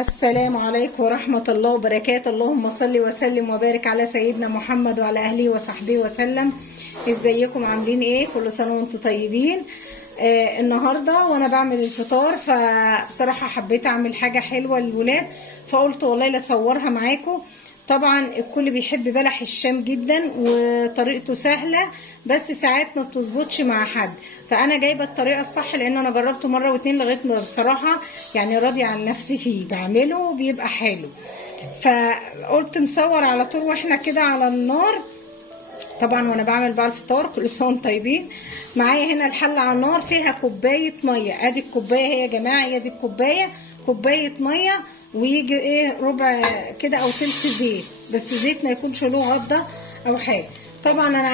السلام عليكم ورحمة الله وبركاته. اللهم صل وسلم وبارك على سيدنا محمد وعلى أهله وصحبه وسلم. ازيكم عاملين ايه؟ كل سنة وانتم طيبين. النهاردة وانا بعمل الفطار، فبصراحة حبيت اعمل حاجة حلوة للولاد، فقلت والله لاصورها معاكم. طبعا الكل بيحب بلح الشام جدا وطريقته سهلة، بس ساعات ما بتظبطش مع حد، فانا جايبه الطريقه الصح لان انا جربته مره واتنين لغايه ما بصراحه يعني راضيه عن نفسي فيه، بعمله بيبقى حلو. فقلت نصور على طول واحنا كده على النار. طبعا وانا بعمل بقى الفطار كل سنه وانتم طيبين. معايا هنا الحله على النار فيها كوبايه ميه، ادي الكوبايه هي يا جماعه، هي دي الكوبايه، كوبايه ميه، ويجي ايه ربع كده او تلت زيت، بس زيت ما يكونش له غده او حاجه. طبعا انا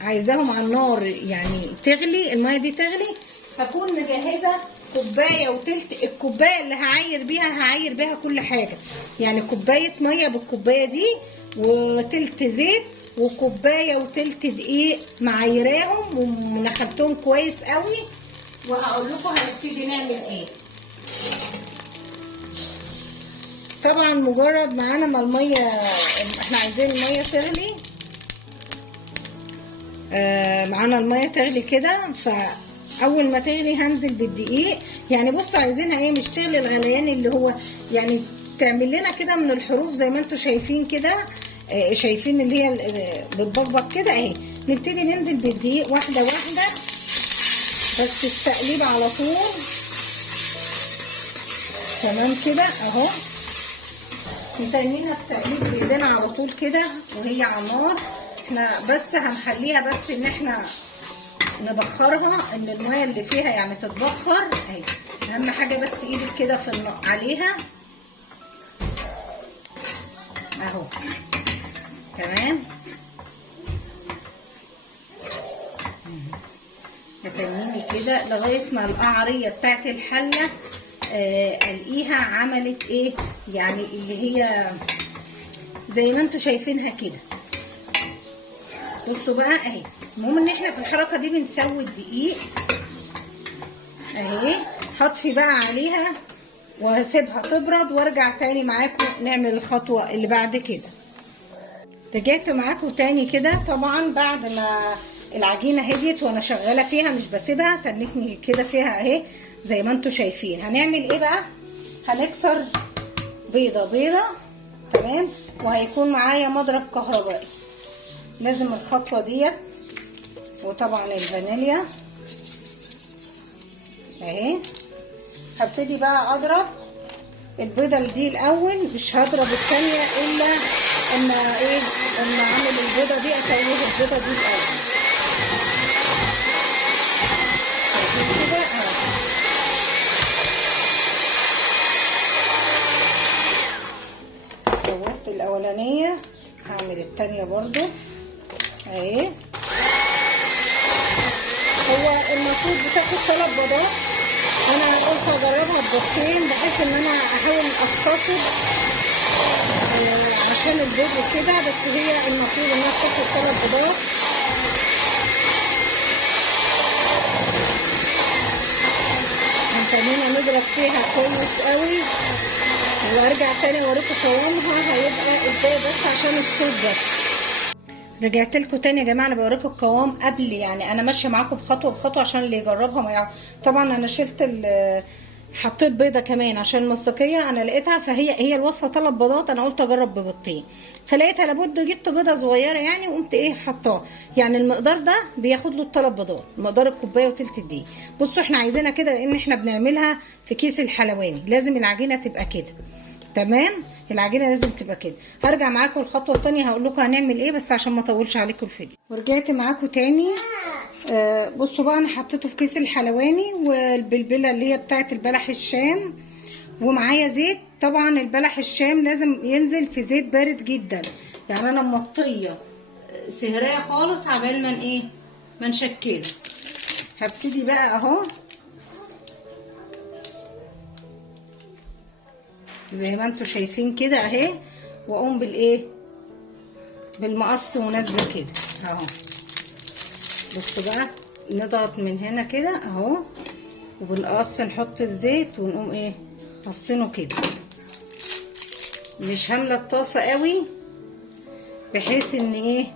عايزاهم على النار يعني تغلي، الميه دي تغلي، هكون مجهزه كوبايه وتلت. الكوبايه اللي هعاير بيها كل حاجه، يعني كوبايه ميه بالكوبايه دي، وتلت زيت، وكوبايه وتلت دقيق معايراهم ونخلتهم كويس قوي. وهقول لكم هنبتدي نعمل ايه. طبعا مجرد معانا ما الميه، احنا عايزين الميه تغلي، معانا الميه تغلي كده، فاول ما تغلي هنزل بالدقيق. يعني بصوا عايزينها ايه، مش تغلي الغليان اللي هو يعني تعمل لنا كده من الحروف زي ما انتم شايفين كده، شايفين اللي هي بتبقبق كده اهي. نبتدي ننزل بالدقيق واحده واحده، بس التقليب على طول تمام كده اهو. نتنيها التقليب بايدينا على طول كده وهي على النار. احنا بس هنخليها بس ان احنا نبخرها، ان الميه اللي فيها يعني تتبخر اهي. اهم حاجه بس ايدك كده في عليها اهو تمام. نتنيني كده لغايه ما القعريه بتاعت الحله الاقيها عملت ايه، يعني اللي هي زي ما انتوا شايفينها كده. بصوا بقى اهي. المهم ان احنا في الحركه دي بنسوي الدقيق اهي. هطفي بقى عليها وهسيبها تبرد وارجع تاني معاكم نعمل الخطوه اللي بعد كده. رجعت معاكم تاني كده، طبعا بعد ما العجينه هديت وانا شغاله فيها مش بسيبها، تنتني كده فيها اهي زي ما انتوا شايفين. هنعمل ايه بقى؟ هنكسر بيضه تمام، وهيكون معايا مضرب كهربائي. لازم الخطوه ديت، وطبعا الفانيليا اهي. هبتدي بقى اضرب البيضه دي الاول، مش هضرب الثانيه الا اما ايه، اما اعمل البيضه دي اتوه البيضه دي الاول. شايفين كده اهو. سويت الاولانيه، هعمل الثانيه برضو اهي. هو المفروض بتاخد 3 بيضات، انا قلت اجربها ببيضتين بحيث ان انا احاول اقتصد عشان البيض وكده، بس هي المفروض انها تاخد 3 بيضات. هنتنينا نضرب فيها كويس قوي، وارجع تاني اوريكم قوامها هيبقى ازاي، بس عشان الصوت بس. رجعت لكم تاني يا جماعه، انا بوريكم القوام قبل، يعني انا ماشيه معاكم بخطوه بخطوه عشان اللي يجربها ما يعرف. طبعا انا شلت حطيت بيضه كمان عشان المصداقيه، انا لقيتها فهي الوصفه 3 بيضات، انا قلت اجرب ببيضتين، فلقيتها لابد جبت بيضه صغيره يعني، وقمت ايه حطاه. يعني المقدار ده بياخد له 3 بيضات، مقدار الكوبايه وتلت الدقيق. بصوا احنا عايزينها كده لان احنا بنعملها في كيس الحلواني، لازم العجينه تبقى كده تمام. العجينه لازم تبقى كده. هرجع معاكم الخطوه الثانيه هقول لكم هنعمل ايه، بس عشان ما اطولش عليكم الفيديو. ورجعت معاكم تاني. بصوا بقى انا حطيته في كيس الحلواني، والبلبله اللي هي بتاعه البلح الشام، ومعايا زيت. طبعا البلح الشام لازم ينزل في زيت بارد جدا، يعني انا مطيه سهريه خالص عبال ما ايه ما نشكله. هبتدي بقى اهو زي ما انتوا شايفين كده اهي، واقوم بالايه بالمقص ونازله كده اهو. بصوا بقى نضغط من هنا كده اهو، وبالقص نحط الزيت ونقوم ايه حاطينه كده، مش هامله الطاسه قوي بحيث ان ايه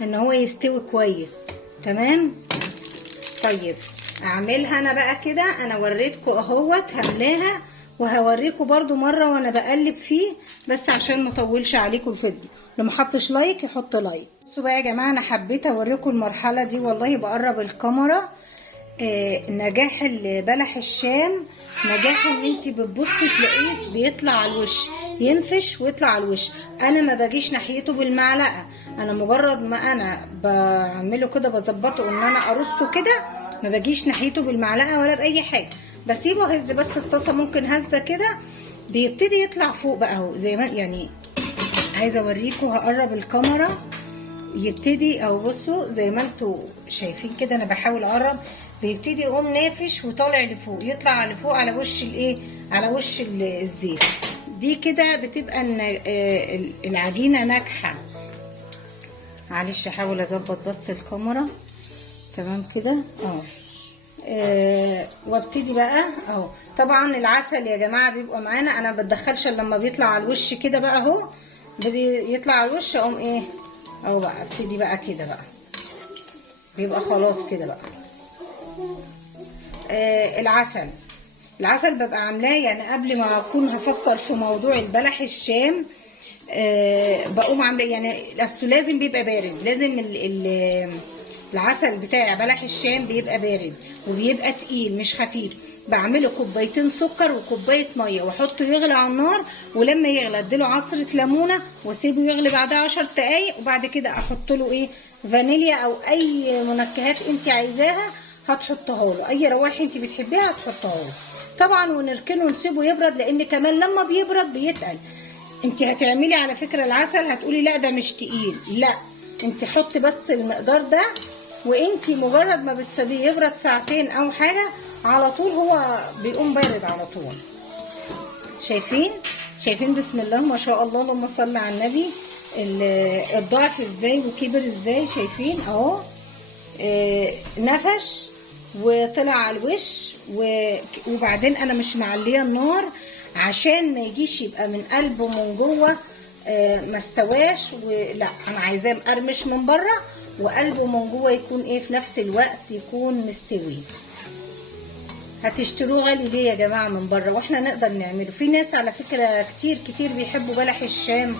ان هو يستوي كويس. تمام. طيب اعملها انا بقى كده، انا وريتكم اهوت هملاها، وهوريكم برضو مره وانا بقلب فيه، بس عشان ما اطولش عليكم الفيديو. اللي ما حطش لايك يحط لايك. بصوا بقى يا جماعه، انا حبيت اوريكم المرحله دي، والله بقرب الكاميرا. نجاح بلح الشام، نجاح ان انت بتبصي تلاقيه بيطلع على الوش، ينفش ويطلع على الوش. انا ما باجيش ناحيته بالمعلقه، انا مجرد ما انا بعمله كده بظبطه ان انا ارصه كده، ما باجيش ناحيته بالمعلقه ولا باي حاجه، بسيبه هز بس الطاسه ممكن هزه كده بيبتدي يطلع فوق بقى اهو. زي ما يعني عايزه اوريكم، هقرب الكاميرا يبتدي اهو. بصوا زي ما انتوا شايفين كده، انا بحاول اقرب، بيبتدي يقوم نافش وطالع لفوق، يطلع لفوق على وش الايه، على وش الزيت. دي كده بتبقى العجينه ناجحه. معلش احاول اظبط بس الكاميرا. تمام كده اهو. وابتدي بقى اهو. طبعا العسل يا جماعه بيبقى معانا، انا ما بتدخلش الا لما بيطلع على الوش كده بقى اهو، بدي يطلع على الوش اقوم ايه اهو بقى، ابتدي بقى كده بقى، بيبقى خلاص كده بقى. العسل ببقى عاملاه يعني قبل ما اكون هفكر في موضوع البلح الشام. بقوم عامله يعني اصله لازم بيبقى بارد، لازم العسل بتاع بلح الشام بيبقى بارد وبيبقى تقيل مش خفيف. بعمله كوبايتين سكر وكوبايه ميه واحطه يغلي على النار، ولما يغلي اديله عصره ليمونه واسيبه يغلي بعدها 10 دقايق، وبعد كده احط له ايه فانيليا او اي منكهات انت عايزاها هتحطها له، اي روائح انت بتحبيها هتحطها له طبعا، ونركنه ونسيبه يبرد، لان كمان لما بيبرد بيتقل. انت هتعملي على فكره العسل هتقولي لا ده مش تقيل، لا انت حطي بس المقدار ده، وانت مجرد ما بتسيبيه يبرد ساعتين او حاجه على طول هو بيقوم بارد على طول. شايفين بسم الله ما شاء الله، اللهم صل على النبي، الضعف ازاي وكبر ازاي. شايفين اهو نفش وطلع على الوش، وبعدين انا مش معليه النار عشان ما يجيش يبقى من قلبه من جوه ما استواش، ولا انا عايزاه مقرمش من بره وقلبه من جوه يكون ايه في نفس الوقت يكون مستوي. هتشتروه غالي ليه يا جماعه من بره واحنا نقدر نعمله؟ في ناس على فكره كتير بيحبوا بلح الشام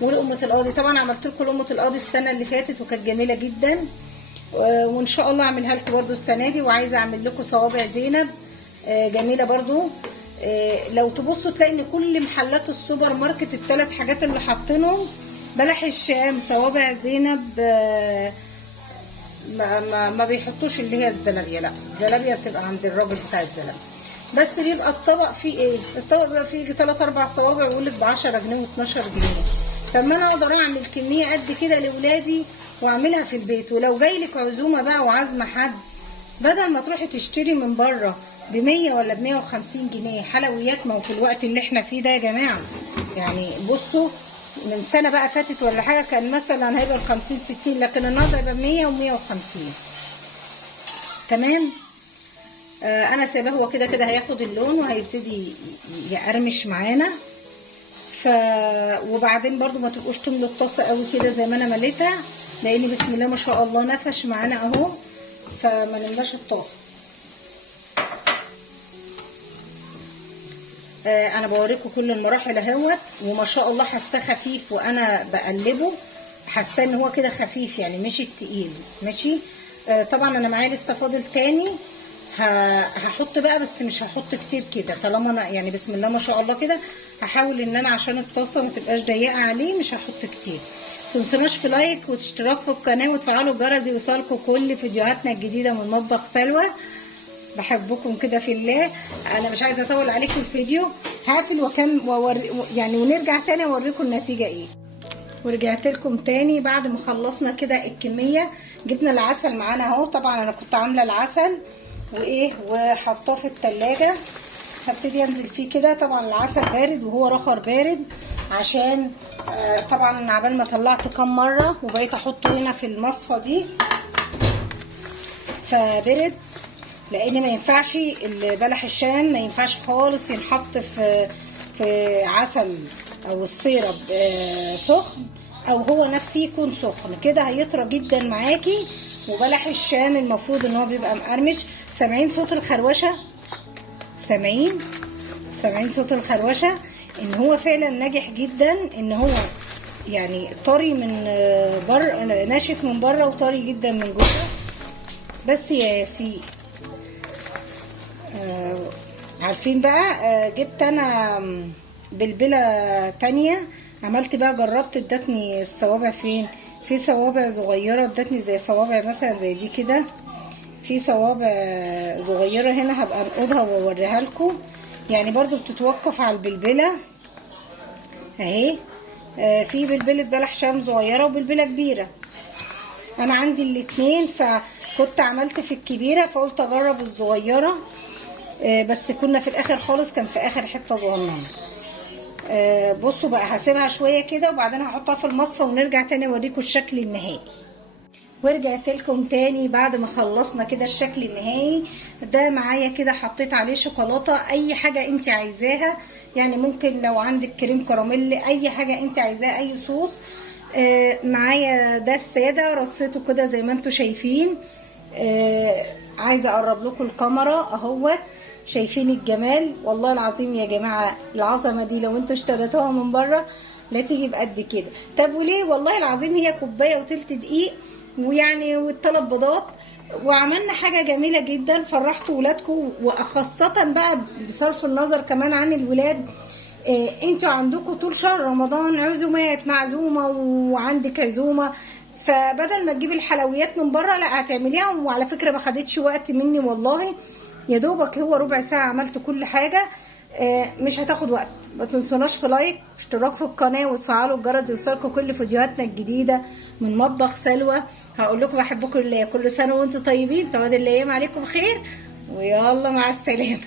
ولقمه القاضي. طبعا عملت لكم لقمه القاضي السنه اللي فاتت وكانت جميله جدا، وان شاء الله اعملها لكم برده السنه دي. وعايزه اعمل لكم صوابع زينب جميله برده. لو تبصوا تلاقي ان كل محلات السوبر ماركت الثلاث حاجات اللي حاطينهم بلح الشام صوابع زينب، ما بيحطوش اللي هي الزلابيه، لا الزلابيه بتبقى عند الراجل بتاع الزلابيه بس. بيبقى الطبق فيه ايه، الطبق بيبقى فيه 3 4 صوابع ويقول لك ب 10 جنيه و12 جنيه. طب ما انا اقدر اعمل كميه قد كده لاولادي واعملها في البيت. ولو جاي لك عزومه بقى وعازمه حد، بدل ما تروحي تشتري من بره ب100 ولا ب150 جنيه حلويات، ما هو في الوقت اللي احنا فيه ده يا جماعه يعني بصوا من سنه بقى فاتت ولا حاجه كان مثلا هيبقى ب50 60، لكن النهارده هيبقى ب100 و150. تمام. انا سايباه هو كده كده هياخد اللون وهيبتدي يقرمش معانا. وبعدين برضو ما تبقوش تملوا الطاسه قوي كده زي ما انا مليتها، لان بسم الله ما شاء الله نفش معانا اهو، فما نملاش الطاسه. انا بوريكم كل المراحل اهوت، وما شاء الله حاساه خفيف وانا بقلبه، حاساه ان هو كده خفيف يعني مش التقيل ماشي. طبعا انا معايا لسه فاضل تاني، هحط بقى بس مش هحط كتير كده، طالما انا يعني بسم الله ما شاء الله كده هحاول ان انا عشان الطاسه ما تبقاش ضيقه عليه مش هحط كتير. متنسوناش في لايك واشتراك في القناه وتفعلوا الجرس يوصلكم كل فيديوهاتنا الجديده من مطبخ سلوى. بحبكم كده في الله. انا مش عايزه اطول عليكم الفيديو، هقفل يعني ونرجع تاني اوريكم النتيجه ايه. ورجعت لكم تاني بعد ما خلصنا كده الكميه. جبنا العسل معانا اهو، طبعا انا كنت عامله العسل وايه وحطاه في التلاجة. هبتدي انزل فيه كده، طبعا العسل بارد وهو رخر بارد، عشان طبعا عبال ما طلعته كام مره وبقيت احطه هنا في المصفى دي فبرد. لان ما ينفعش البلح الشام ما ينفعش خالص ينحط في عسل او السيرب سخن، او هو نفسه يكون سخن كده هيطرى جدا معاكي. وبلح الشام المفروض ان هو بيبقى مقرمش. سامعين صوت الخروشه؟ سامعين صوت الخروشه؟ ان هو فعلا ناجح جدا، ان هو يعني طري من بره، ناشف من بره وطري جدا من جوه. بس يا ياسين عارفين بقى، جبت انا بلبله تانية، عملت بقى جربت، ادتني الصوابع فين، في صوابع صغيره ادتني زي صوابع مثلا زي دي كده، في صوابع صغيره هنا هبقى انقضها واوريها لكم. يعني برضو بتتوقف على البلبله اهي. في بلبله بلح شام صغيره وبلبله كبيره، انا عندي الاتنين، فكنت عملت في الكبيره فقلت اجرب الصغيره. بس كنا في الاخر خالص كان في اخر حته صغننه. بصوا بقى هسيبها شويه كده وبعدين هحطها في المصفى ونرجع تاني اوريكم الشكل النهائي. ورجعت لكم تاني بعد ما خلصنا كده الشكل النهائي. ده معايا كده حطيت عليه شوكولاته، اي حاجه انت عايزاها، يعني ممكن لو عندك كريم كراميل، اي حاجه انت عايزاها، اي صوص. معايا ده الساده رصيته كده زي ما انتم شايفين. عايزه اقرب لكم الكاميرا اهوت، شايفين الجمال؟ والله العظيم يا جماعه العظمه دي لو انتوا اشتريتوها من بره لا تيجي بقد كده. طب وليه؟ والله العظيم هي كوبايه وتلت دقيق ويعني والثلاث بيضات، وعملنا حاجه جميله جدا فرحتوا ولادكم، وخاصه بقى بصرف النظر كمان عن الولاد. انتوا عندكم طول شهر رمضان عزومات، معزومه وعندك عزومه، فبدل ما تجيبي الحلويات من بره لا هتعمليها. وعلى فكره ما خدتش وقت مني والله، يا دوبك هو ربع ساعه عملت كل حاجه. مش هتاخد وقت. ما تنسوناش في لايك واشتراك في القناه وتفعلوا الجرس يوصلكم كل فيديوهاتنا الجديده من مطبخ سلوى. هقول لكم بحبكم لله، كل سنه وانتم طيبين، تعود الايام عليكم خير، ويلا مع السلامه.